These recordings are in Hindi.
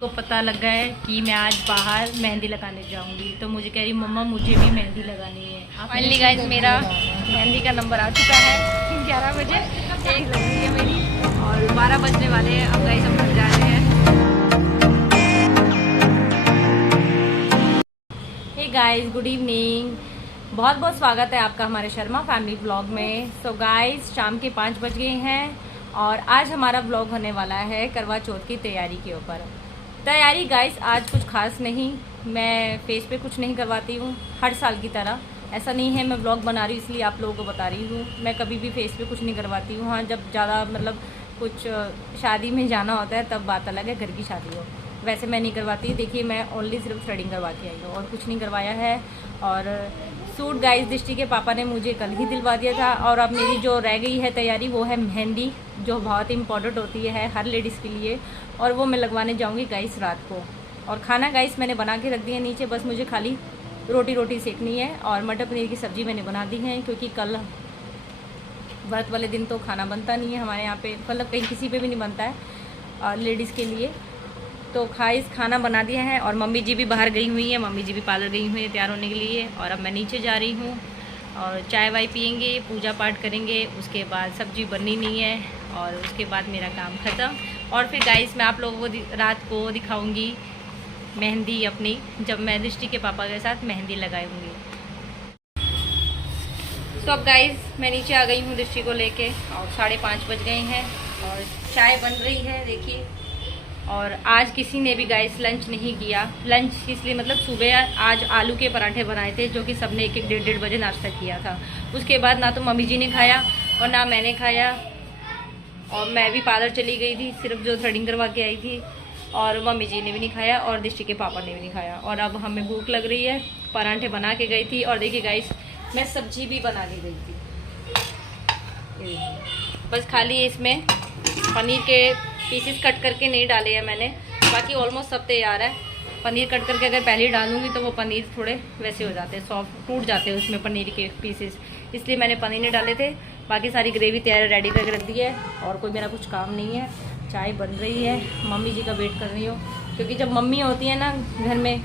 को पता लग गया है कि मैं आज बाहर मेहंदी लगाने जाऊंगी, तो मुझे कह रही मम्मा मुझे भी मेहंदी लगानी है। फाइनली गाइस मेरा मेहंदी का नंबर आ चुका है 11 बजे, एक लग रही है मेरी और 12 बजने वाले हैं। अब गाइस हम घर जा रहे हैं। हे गाइस गुड इवनिंग, बहुत बहुत स्वागत है आपका हमारे शर्मा फैमिली व्लॉग में। सो गाइस शाम के 5 बज गए हैं और आज हमारा व्लॉग होने वाला है करवा चौथ की तैयारी के ऊपर। तैयारी गाइस आज कुछ खास नहीं, मैं फेस पे कुछ नहीं करवाती हूँ हर साल की तरह। ऐसा नहीं है मैं व्लॉग बना रही हूँ इसलिए आप लोगों को बता रही हूँ, मैं कभी भी फेस पे कुछ नहीं करवाती हूँ। हाँ जब ज़्यादा मतलब कुछ शादी में जाना होता है तब बात अलग है, घर की शादी हो, वैसे मैं नहीं करवाती। देखिए मैं ओनली सिर्फ थ्रेडिंग करवा के आई हूँ और कुछ नहीं करवाया है। और सूट गाइस दृष्टि के पापा ने मुझे कल ही दिलवा दिया था और अब मेरी जो रह गई है तैयारी वो है मेहंदी, जो बहुत इम्पॉर्टेंट होती है हर लेडीज़ के लिए, और वो मैं लगवाने जाऊंगी गाइस रात को। और खाना गाइस मैंने बना के रख दिया नीचे, बस मुझे खाली रोटी सेकनी है। और मटर पनीर की सब्ज़ी मैंने बना दी है क्योंकि कल व्रत वाले दिन तो खाना बनता नहीं है हमारे यहाँ पे, मतलब कहीं किसी पे भी नहीं बनता है लेडीज़ के लिए। तो खाना बना दिया है और मम्मी जी भी बाहर गई हुई है, मम्मी जी भी पार्लर गई हुई है तैयार होने के लिए। और अब मैं नीचे जा रही हूँ और चाय वाय पियेंगे, पूजा पाठ करेंगे, उसके बाद सब्जी बननी नहीं है और उसके बाद मेरा काम ख़त्म। और फिर गाइस मैं आप लोगों को रात को दिखाऊंगी मेहंदी अपनी, जब मैं दृष्टि के पापा के साथ मेहंदी लगाऊंगी। तो अब गाइस मैं नीचे आ गई हूँ दृष्टि को लेके और 5:30 बज गए हैं और चाय बन रही है देखिए। और आज किसी ने भी गाइस लंच नहीं किया, लंच इसलिए मतलब सुबह आज आलू के पराठे बनाए थे जो कि सबने 1-1, 1:30 बजे नाश्ता किया था। उसके बाद ना तो मम्मी जी ने खाया और ना मैंने खाया, और मैं भी पार्लर चली गई थी सिर्फ जो थ्रेडिंग करवा के आई थी, और मम्मी जी ने भी नहीं खाया और दृष्टि के पापा ने भी नहीं खाया। और अब हमें भूख लग रही है, पराठे बना के गई थी और देखिए गाइस मैं सब्जी भी बना के गई थी, बस खाली इसमें पनीर के पीसेस कट करके नहीं डाले हैं मैंने, बाकी ऑलमोस्ट सब तैयार है। पनीर कट करके अगर पहले ही डालूंगी तो वो पनीर थोड़े वैसे हो जाते हैं, सॉफ्ट टूट जाते हैं उसमें पनीर के पीसेस, इसलिए मैंने पनीर नहीं डाले थे। बाकी सारी ग्रेवी तैयार रेडी करके रख दी है और कोई मेरा कुछ काम नहीं है। चाय बन रही है, मम्मी जी का वेट कर रही हूँ क्योंकि जब मम्मी होती है ना घर में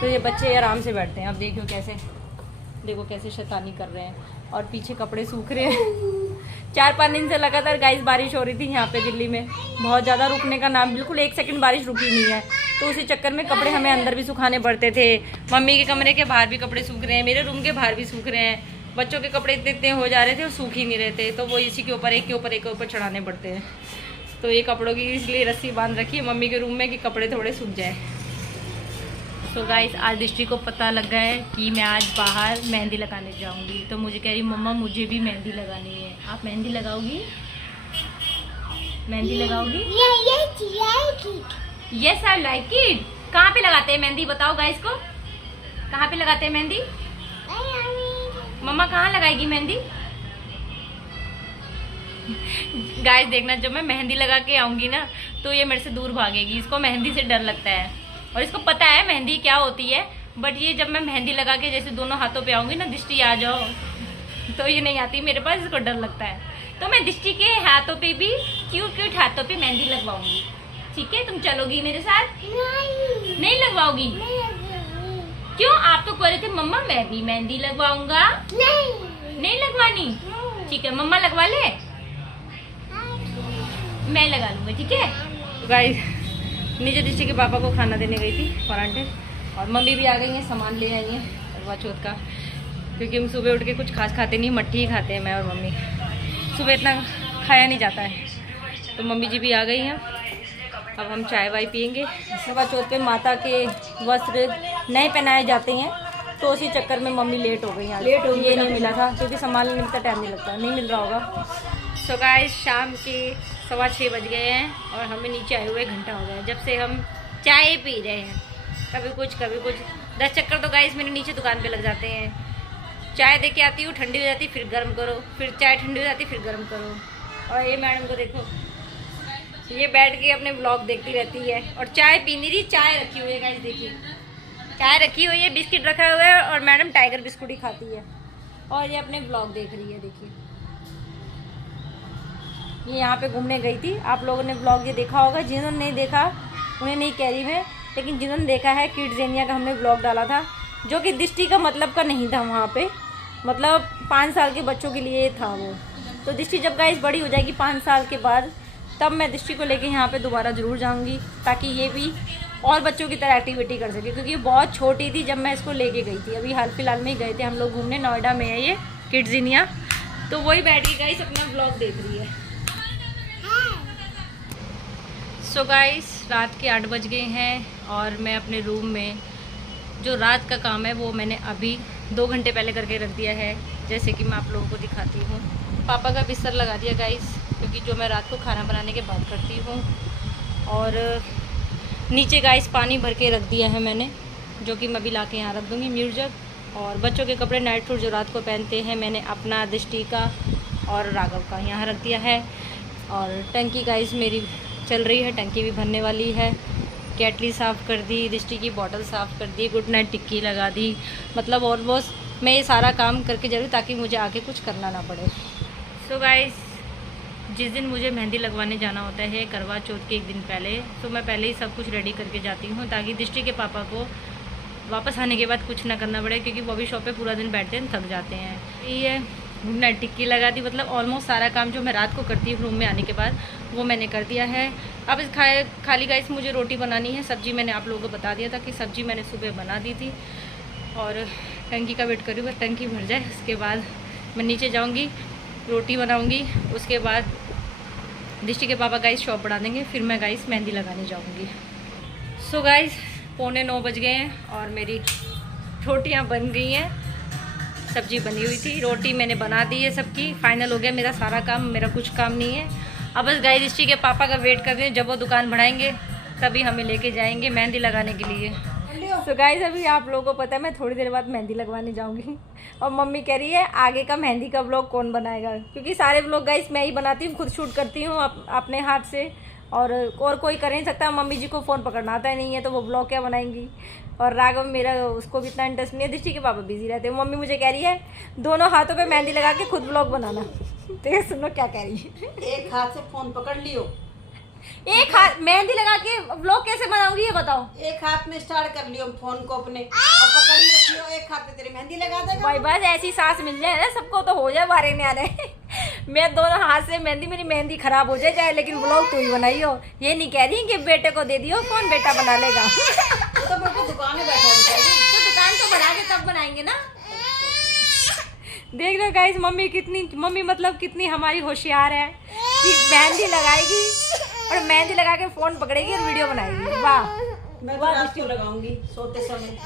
तो ये बच्चे आराम से बैठते हैं। अब देखो कैसे शैतानी कर रहे हैं। और पीछे कपड़े सूख रहे हैं 4-5 दिन से लगातार गाइस बारिश हो रही थी यहाँ पे दिल्ली में, बहुत ज़्यादा रुकने का नाम, बिल्कुल 1 सेकंड बारिश रुकी नहीं है। तो उसी चक्कर में कपड़े हमें अंदर भी सुखाने पड़ते थे, मम्मी के कमरे के बाहर भी कपड़े सूख रहे हैं, मेरे रूम के बाहर भी सूख रहे हैं, बच्चों के कपड़े इतने हो जा रहे थे और सूख ही नहीं रहे थे, तो वो इसी के ऊपर एक के ऊपर चढ़ाने पड़ते हैं। तो ये कपड़ों की इसलिए रस्सी बांध रखी है मम्मी के रूम में कि कपड़े थोड़े सूख जाए। तो गाइस आज दृष्टि को पता लग गया है कि मैं आज बाहर मेहंदी लगाने जाऊंगी, तो मुझे कह रही मम्मा मुझे भी मेहंदी लगानी है। आप मेहंदी लगाओगी? मेहंदी लगाओगी? Yes I like it. कहाँ पे लगाते हैं मेहंदी बताओ गाइस को, कहाँ पे लगाते हैं मेहंदी? मम्मा कहाँ लगाएगी मेहंदी? गाइस देखना जब मैं मेहंदी लगा के आऊंगी ना तो ये मेरे से दूर भागेगी, इसको मेहंदी से डर लगता है और इसको पता है मेहंदी क्या होती है, बट ये जब मैं मेहंदी लगा के जैसे दोनों हाथों पे आऊंगी ना, दृष्टि आ जाओ, तो ये नहीं आती मेरे पास, इसको डर लगता है। तो मैं दृष्टि के हाथों पे भी क्यूट हाथों पे मेहंदी लगवाऊंगी, ठीक है? तुम चलोगी मेरे साथ? नहीं लगवाओगी? क्यों? आप तो कह रहे थे मम्मा मैं भी मेहंदी लगवाऊंगा। नहीं लगवानी? ठीक है मम्मा लगवा ले, मैं लगा लूंगा, ठीक है? गाइस नीचे दृष्टि के पापा को खाना देने गई थी पराठे, और मम्मी भी आ गई हैं, सामान ले आई हैं करवा चौथ का, क्योंकि हम सुबह उठ के कुछ खास खाते नहीं, मट्ठी ही खाते हैं मैं और मम्मी, सुबह इतना खाया नहीं जाता है। तो मम्मी जी भी आ गई हैं, अब हम चाय वाय पियेंगे। करवा चौथ पे माता के वस्त्र नए पहनाए जाते हैं, तो उसी चक्कर में मम्मी लेट हो गई, लेट हो ये नहीं मिला था क्योंकि सामान लेने में इतना टाइम नहीं लगता, नहीं मिल रहा होगा। सो गाइस शाम के 6:15 बज गए हैं और हमें नीचे आए हुए घंटा हो गया जब से हम चाय पी रहे हैं, कभी कुछ 10 चक्कर तो गाइस मेरे नीचे दुकान पे लग जाते हैं। चाय दे के आती हूँ, ठंडी हो जाती, फिर गर्म करो, फिर चाय ठंडी हो जाती, फिर गर्म करो। और ये मैडम को देखो, ये बैठ के अपने ब्लॉग देखती रहती है और चाय पी नहीं रही, चाय रखी हुई है गाइस, देखिए चाय रखी हुई है, बिस्किट रखा हुआ है और मैडम टाइगर बिस्कुट ही खाती है और ये अपने ब्लॉग देख रही है। देखिए ये यहाँ पे घूमने गई थी, आप लोगों ने ब्लॉग ये देखा होगा, जिन्होंने नहीं देखा उन्हें नहीं कह रही मैं, लेकिन जिन्होंने देखा है किड्ज़ेनिया का हमने ब्लॉग डाला था, जो कि दृष्टि का मतलब का नहीं था वहाँ पे, मतलब 5 साल के बच्चों के लिए था वो। तो दृष्टि जब गाइस बड़ी हो जाएगी 5 साल के बाद, तब मैं दृष्टि को लेके यहाँ पे दोबारा ज़रूर जाऊँगी, ताकि ये भी और बच्चों की तरह एक्टिविटी कर सके, क्योंकि ये बहुत छोटी थी जब मैं इसको लेके गई थी। अभी हाल फिलहाल में ही गए थे हम लोग घूमने, नोएडा में है ये किड्ज़ेनिया, तो वही बैठ के गाइस अपना ब्लॉग देख रही है। सो गाइस रात के 8 बज गए हैं और मैं अपने रूम में जो रात का काम है वो मैंने अभी 2 घंटे पहले करके रख दिया है, जैसे कि मैं आप लोगों को दिखाती हूँ। पापा का बिस्तर लगा दिया गाइस, क्योंकि जो मैं रात को खाना बनाने के बाद करती हूँ। और नीचे गाइस पानी भर के रख दिया है मैंने, जो कि मैं भी ला के यहाँ रख दूँगी म्यूट जग। और बच्चों के कपड़े नाइट सूट जो रात को पहनते हैं मैंने अपना, दृष्टि का और राघव का यहाँ रख दिया है। और टंकी गाइस मेरी चल रही है, टंकी भी भरने वाली है। केटली साफ़ कर दी, दृष्टि की बॉटल साफ़ कर दी, गुड नाइट टिक्की लगा दी, मतलब ऑलमोस्ट मैं ये सारा काम करके जा रही हूँ ताकि मुझे आगे कुछ करना ना पड़े। सो गाइस जिस दिन मुझे मेहंदी लगवाने जाना होता है करवा चौथ के 1 दिन पहले, तो मैं पहले ही सब कुछ रेडी करके जाती हूँ, ताकि दृष्टि के पापा को वापस आने के बाद कुछ ना करना पड़े, क्योंकि वो भी शॉप पे पूरा दिन बैठते हैं, थक जाते हैं। ये गुड नाइट टिक्की लगा दी, मतलब ऑलमोस्ट सारा काम जो मैं रात को करती हूँ रूम में आने के बाद वो मैंने कर दिया है। अब इस खाली गाइस मुझे रोटी बनानी है, सब्ज़ी मैंने आप लोगों को बता दिया था कि सब्ज़ी मैंने सुबह बना दी थी। और टंकी का वेट करी हुआ, टंकी भर जाए उसके बाद मैं नीचे जाऊँगी, रोटी बनाऊँगी, उसके बाद दृष्टि के पापा गाइस शॉप बढ़ा देंगे, फिर मैं गाइस मेहंदी लगाने जाऊँगी। सो गाइस 8:45 बज गए हैं और मेरी रोटियाँ बन गई हैं, सब्जी बनी हुई थी, रोटी मैंने बना दी है सबकी, फाइनल हो गया मेरा सारा काम, मेरा कुछ काम नहीं है। अब बस गाइस दृष्टि के पापा का वेट कर रहे हैं, जब वो दुकान बढ़ाएंगे तभी हमें लेके जाएंगे मेहंदी लगाने के लिए। तो गाइस अभी आप लोगों को पता है मैं थोड़ी देर बाद मेहंदी लगवाने जाऊंगी, और मम्मी कह रही है आगे का मेहंदी का ब्लॉग कौन बनाएगा, क्योंकि सारे ब्लॉग गाइस मैं ही बनाती हूँ, खुद शूट करती हूँ अपने हाथ से, और कोई कर नहीं सकता। मम्मी जी को फ़ोन पकड़ना आता ही नहीं है, तो वो ब्लॉग क्या बनाएंगी। और राघव मेरा, उसको भी इतना इंटरेस्ट नहीं है, दृष्टि के पापा बिजी रहते हैं। मम्मी मुझे कह रही है दोनों हाथों पे मेहंदी लगा के खुद ब्लॉग बनाना। तो सुनो क्या कह रही है, एक हाथ से फोन पकड़ लियो, एक हाथ मेहंदी लगा के ब्लॉग कैसे बनाऊंगी ये बताओ। एक हाथ में स्टार्ट कर लियो फोन को अपने, और पकड़ी रखियो, एक हाथ में तेरी मेहंदी लगा देगा। भाई बस ऐसी सास मिल जाए ना सबको तो हो जाए बारे में आ रहे। मैं दोनों हाथ से मेहंदी, मेरी मेहंदी खराब हो जाए लेकिन ब्लॉग तू ही बनाइयो। ये नहीं कह रही कि बेटे को दे दियो फोन, बेटा बना लेगा। तो बेटा दुकान में बैठा है, तो दुकान तो बढ़ा के तब बनाएंगे ना। देख रहे हो गाइस मम्मी मतलब कितनी हमारी होशियार है कि मेहंदी लगाएगी और मेहंदी लगा के फोन पकड़ेगी और वीडियो बनाएगी। वाह, मैं तो रात को लगाऊंगी सोते समय।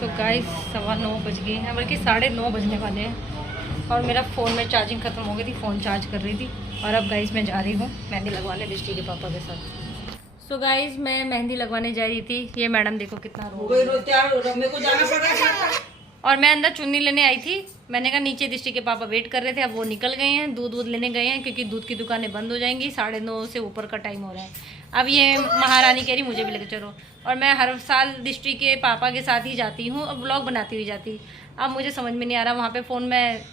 तो गाइस 9:15 बज गए हैं, बल्कि 9:30 बजने वाले हैं, और मेरा फ़ोन में चार्जिंग ख़त्म हो गई थी, फ़ोन चार्ज कर रही थी। और अब गाइस मैं जा रही हूँ मेहंदी लगवाने दृष्टि के पापा के साथ। सो गाइस मैं मेहंदी लगवाने जा रही थी, ये मैडम देखो कितना मेरे को जाना पड़ेगा। और मैं अंदर चुन्नी लेने आई थी, मैंने कहा नीचे दृष्टि के पापा वेट कर रहे थे, अब वो निकल गए हैं, दूध लेने गए हैं, क्योंकि दूध की दुकानें बंद हो जाएंगी, 9:30 से ऊपर का टाइम हो रहा है। अब ये महारानी कह रही मुझे भी लेकर चलो, और मैं हर साल दृष्टि के पापा के साथ ही जाती हूँ, अब व्लॉग बनाती हुई जाती। अब मुझे समझ में नहीं आ रहा, वहाँ पे फ़ोन में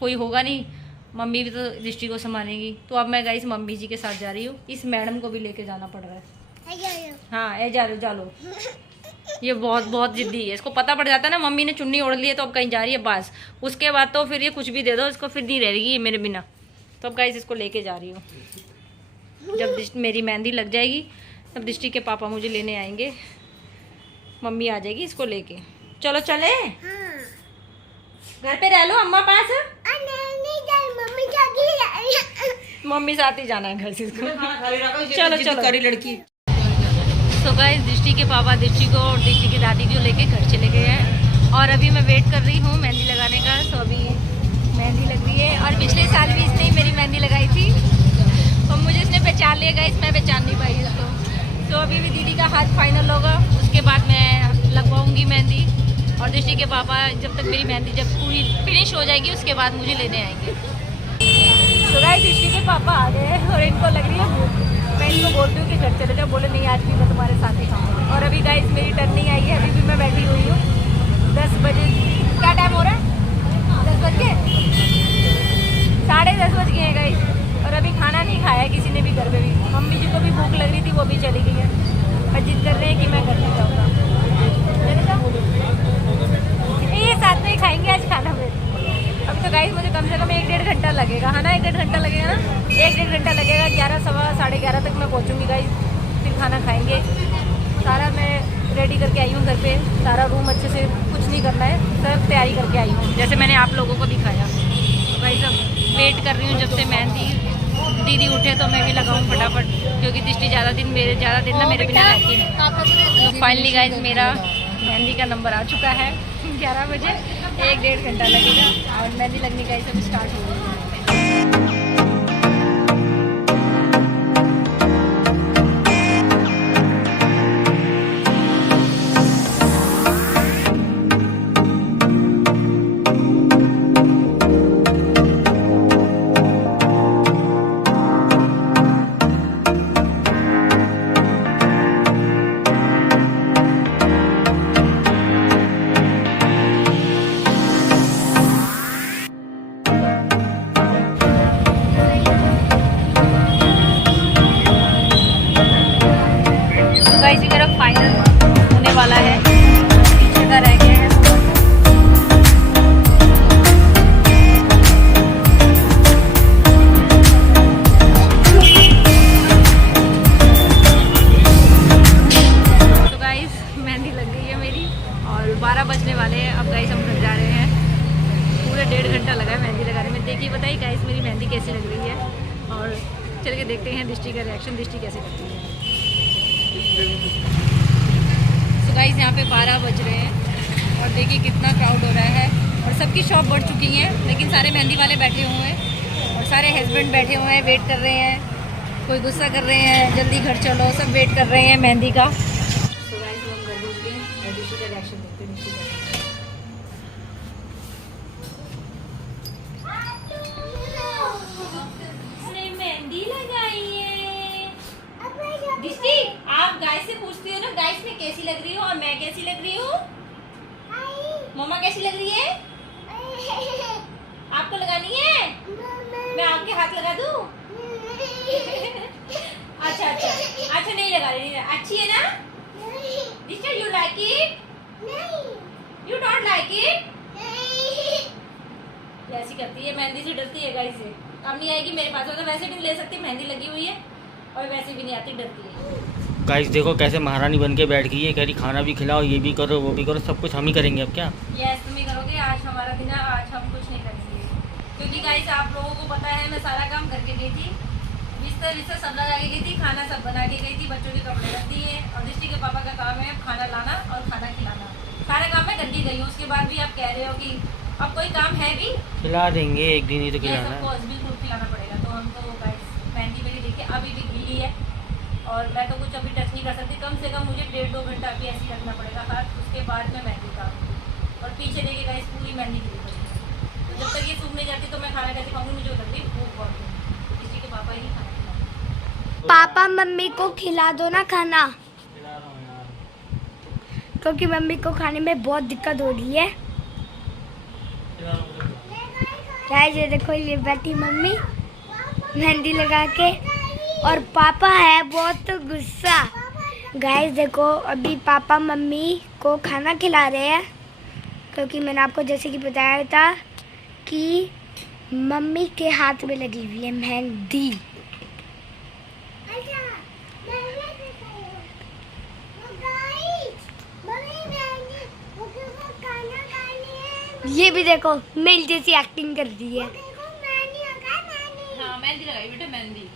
कोई होगा नहीं, मम्मी भी तो दृष्टि को संभालेंगी, तो अब मैं गाइस मम्मी जी के साथ जा रही हूँ। इस मैडम को भी लेके जाना पड़ रहा है। हाँ ए जा लो, ये बहुत जिद्दी है, इसको पता पड़ जाता है ना मम्मी ने चुन्नी ओढ़ ली है तो अब कहीं जा रही है बस, उसके बाद तो फिर ये कुछ भी दे दो इसको फिर नहीं रहेगी मेरे बिना। तो अब गाइस इसको लेके जा रही हूँ, जब मेरी मेहंदी लग जाएगी तब दृष्टि के पापा मुझे लेने आएंगे, मम्मी आ जाएगी इसको लेके। चलो चले, घर पे रह लो अम्मा पास। मम्मी साथ ही जाना है घर से इसको। चलो करी लड़की। सो गाइस दृष्टि के पापा दृष्टि को और दृष्टि की दादी को लेके घर चले गए हैं, और अभी मैं वेट कर रही हूँ मेहंदी लगाने का। सो अभी मेहंदी लग रही है, और पिछले साल भी इसने मेरी मेहंदी लगाई थी, और मुझे इसने पहचान लिया गाइस, मैं पहचान नहीं पाई इसको। तो अभी भी दीदी का हाथ फाइनल होगा, उसके बाद मैं लगवाऊंगी मेहंदी, और दृष्टि के पापा जब तक मेरी मेहंदी जब पूरी फिनिश हो जाएगी उसके बाद मुझे लेने आएंगे। तो गाइस दृष्टि के पापा आ गए हैं और इनको लग रही है भूख, मैं इनको बोलती हूँ कि घर चले जाओ, बोले नहीं आज भी मैं तुम्हारे साथ ही खाऊंगी। और अभी गाइस मेरी टर्न नहीं आई है, अभी भी मैं बैठी हुई हूँ। 10 बजे, क्या टाइम हो रहा है? 10 बज गए, 10:30 बज गए हैं गाइस, और अभी खाना नहीं खाया है किसी ने भी घर पे भी। मम्मी जी को भी भूख लग रही थी, वो भी चली गई है। जिद कर रहे हैं कि मैं घर में जाऊँगा। ये साथ में ही खाएंगे आज खाना फिर। अभी तो गाइस मुझे कम से कम 1-1.5 घंटा लगेगा, है ना? 1-1.5 घंटा लगेगा ना, 1-1.5 घंटा लगेगा। 11 सवा 11:30 तक मैं पहुँचूँगी गाइस, फिर खाना खाएंगे। सारा मैं रेडी करके आई हूँ घर पे, सारा रूम अच्छे से, कुछ नहीं करना है, सब तैयारी करके आई हूँ, जैसे मैंने आप लोगों को दिखाया। तो भाई सब वेट कर रही हूँ जब से मेहंदी दीदी उठे तो मैं भी लगाऊँ फटाफट, क्योंकि दृष्टि ज़्यादा दिन ना मेरे बिना रहती नहीं। तो फाइनली गाइस मेरा मेहंदी का नंबर आ चुका है 11 बजे, 1-1.5 घंटा लगेगा और मेहंदी लगने का सब स्टार्ट हो गई है। इसी मेरा फाइनल होने वाला है, पीछे का रह गया है। तो गाइस मेहंदी लग गई है मेरी और 12 बजने वाले हैं। अब गाइस हम घर जा रहे हैं। पूरे 1.5 घंटा लगा है मेहंदी लगाने में। देखिए बताइए गाइस मेरी मेहंदी कैसी लग रही है, और चल के देखते हैं दृष्टि का रिएक्शन, दृष्टि कैसे करती है। तो गाइस यहाँ पे 12 बज रहे हैं और देखिए कितना क्राउड हो रहा है और सबकी शॉप बढ़ चुकी है, लेकिन सारे मेहंदी वाले बैठे हुए हैं और सारे हस्बैंड बैठे हुए हैं, वेट कर रहे हैं। कोई गुस्सा कर रहे हैं जल्दी घर चलो, सब वेट कर रहे हैं मेहंदी का। तो गाइस हम घर पहुँच गए और दृष्टि का रिएक्शन देखते हैं। मेहंदी लगाई है दृष्टि, आप गाइस से पूछती हो ना गाइस में कैसी लग रही हो और मैं कैसी लग रही हूँ? मम्मा कैसी लग रही है? आपको लगानी है? मैं आपके हाथ लगा दूँ? अच्छा अच्छा अच्छा, नहीं लगा रही, अच्छी है ना? दृष्टि you like it? You don't like it? ऐसी करती है, मेहंदी से डरती है गाइस से। अब नहीं आएगी मेरे पास, तो वैसे भी नहीं ले सकती, मेहंदी लगी हुई है और वैसे भी नहीं आती, डरती है। गाइस देखो कैसे महारानी बन के बैठ गई है, कह रही खाना भी खिलाओ, ये भी करो, वो भी करो, सब कुछ हम ही करेंगे। अब क्या यस तुम ही करोगे, आज हमारा दिन है, आज हम कुछ नहीं करेंगे। क्योंकि गाइस आप लोगों को पता है मैं सारा काम करके गई थी, बिस्तर सब लगा के गई थी, खाना सब बना के गई थी, बच्चों के कपड़े रख दिए और दृष्टि के पापा का काम है खाना लाना और खाना खिलाना। सारा काम मैं करके गई हूँ, उसके बाद भी आप कह रहे हो कि अब कोई काम है भी? खिला देंगे, एक दिन ही तो खिलाना है। बिल्कुल खिलाना पड़ेगा। तो हम तो गाइस मेहंदी मेरी देखिए अभी भी गीली है और मैं तो कुछ अभी टच नहीं कर सकती, कम से कम मुझे 1.5-2 घंटा अभी ऐसे ही रखना पड़ेगा हाथ, उसके बाद मैं मेहंदी उतारूँगी। और पीछे देखिए गाइस पूरी मेहंदी गिरी पड़ी है, तो जब तक ये सूख नहीं जाती तो मैं खाना कैसे खाऊंगी? मुझे उतर भी भूख बहुत है, किसी के पापा ही खाना खिलाएंगे। पापा मम्मी को खिला दो ना खाना, क्योंकि मम्मी को खाने में बहुत दिक्कत हो रही है। गाइस ये देखो, ये बैठी मम्मी मेहंदी लगा के और पापा है बहुत गुस्सा। गाइस देखो अभी पापा मम्मी को खाना खिला रहे हैं, क्योंकि मैंने आपको जैसे कि बताया था कि मम्मी के हाथ में लगी हुई है मेहंदी। ये भी देखो मेल जैसी एक्टिंग कर रही है। हाँ मेहंदी लगाई बेटा, मेहंदी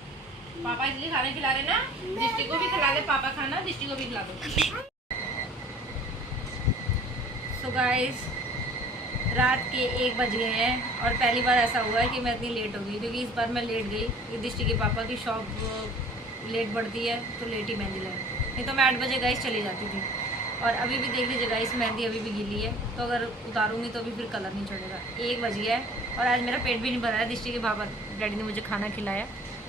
पापा इसलिए खाना खिला रहे ना, दृष्टि को भी खिला दे पापा खाना, दृष्टि को भी खिला दो। सो गाइस रात के 1 बज गए हैं और पहली बार ऐसा हुआ है कि मैं इतनी लेट हो गई, क्योंकि इस बार मैं लेट गई। ये दृष्टि के पापा की शॉप लेट बढ़ती है तो लेट ही मेहंदी लगाई, नहीं तो मैं 8 बजे गाइस चली जाती थी। और अभी भी देख लीजिए गाइस मेहंदी अभी भी गीली है, तो अगर उतारूंगी तो भी फिर कलर नहीं चढ़ेगा। 1 बज गया है और आज मेरा पेट भी नहीं भरा है। दृष्टि के पापा डैडी ने मुझे खाना खिलाया,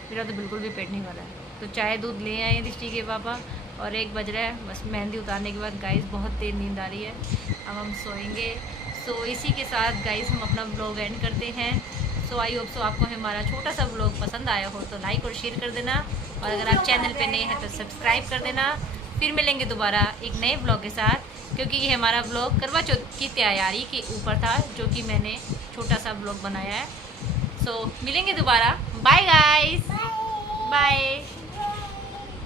मेरा तो बिल्कुल भी पेट नहीं भरा है। तो चाय दूध ले आए दृष्टि के पापा और 1 बज रहा है। बस मेहंदी उतारने के बाद गाइस बहुत तेज नींद आ रही है, अब हम सोएंगे। सो इसी के साथ गाइस हम अपना ब्लॉग एंड करते हैं। सो आई होप सो आपको हमारा छोटा सा ब्लॉग पसंद आया हो तो लाइक और शेयर कर देना, और अगर आप चैनल पे नए हैं तो सब्सक्राइब कर देना। फिर मिलेंगे दोबारा एक नए ब्लॉग के साथ, क्योंकि ये हमारा ब्लॉग करवा चौथ की तैयारी के ऊपर था, जो कि मैंने छोटा सा ब्लॉग बनाया है। सो मिलेंगे दोबारा। Bye guys, bye.